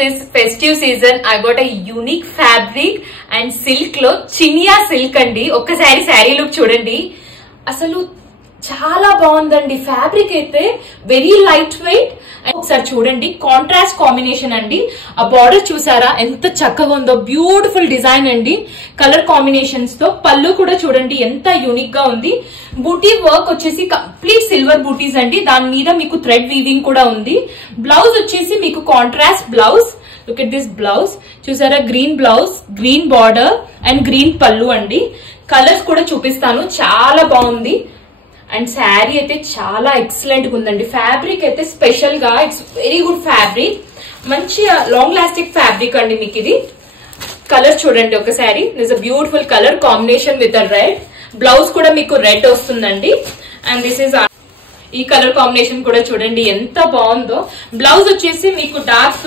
this festive season, I got a unique fabric and silk lo chinia silk andi. ఒక్కసారి sari look చూడండి, అసలు చాలా బాగుందండి. ఫ్యాబ్రిక్ అయితే వెరీ లైట్ వెయిట్. ఒకసారి చూడండి, కాంట్రాస్ట్ కాంబినేషన్ అండి. ఆ బార్డర్ చూసారా ఎంత చక్కగా ఉందో, బ్యూటిఫుల్ డిజైన్ అండి. కలర్ కాంబినేషన్స్ తో పళ్ళు కూడా చూడండి ఎంత యూనిక్ గా ఉంది. బూటీ వర్క్ వచ్చేసి కంప్లీట్ సిల్వర్ బూటీస్ అండి. దాని మీద మీకు థ్రెడ్ వీవింగ్ కూడా ఉంది. బ్లౌజ్ వచ్చేసి మీకు contrast blouse. Look at this blouse చూసారా, green blouse, green border and green పళ్ళు అండి. కలర్స్ కూడా చూపిస్తాను, చాలా బాగుంది. అండ్ శారీ అయితే చాలా ఎక్సలెంట్ గా ఉందండి. ఫ్యాబ్రిక్ అయితే స్పెషల్ గా ఇట్స్ వెరీ గుడ్ ఫ్యాబ్రిక్, మంచి లాంగ్ లాస్టిక్ ఫ్యాబ్రిక్ అండి. మీకు ఇది కలర్ చూడండి ఒకసారి, this a beautiful colour combination with a red. Blouse కూడా మీకు రెడ్ వస్తుందండి. అండ్ దిస్ ఇస్ ఈ కలర్ కాంబినేషన్ కూడా చూడండి ఎంత బాగుందో. బ్లౌజ్ వచ్చేసి మీకు డార్క్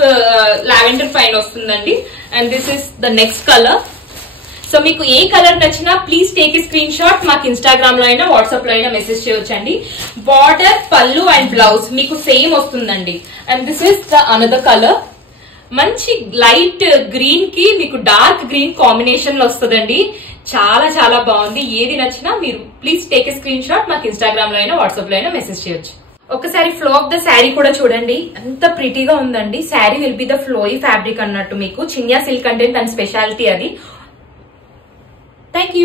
లావెండర్ పైన వస్తుందండి. And this is the next colour. So మీకు ఏ కలర్ నచ్చినా please take a screen shot, మాకు ఇన్స్టాగ్రామ్ లో అయినా వాట్సాప్ లో అయినా మెసేజ్ చేయొచ్చండి. బార్డర్, పళ్ళు అండ్ బ్లౌజ్ మీకు సేమ్ వస్తుందండి. And this is the another colour, మంచి లైట్ గ్రీన్ కి మీకు డార్క్ గ్రీన్ కాంబినేషన్ లో వస్తుందండి. చాలా చాలా బాగుంది. ఏది నచ్చినా మీరు please take a screen shot, మాకు ఇన్స్టాగ్రామ్ లో అయినా వాట్సాప్ లో అయినా మెసేజ్ చేయొచ్చు. ఒకసారి ఫ్లో ఆఫ్ ద శారీ కూడా చూడండి, ఎంత ప్రిటీగా ఉందండి. Sari will be the ఫ్లోయి fabric అన్నట్టు. మీకు చినియా సిల్క్ అంటే దాని స్పెషాలిటీ అది. Thank you.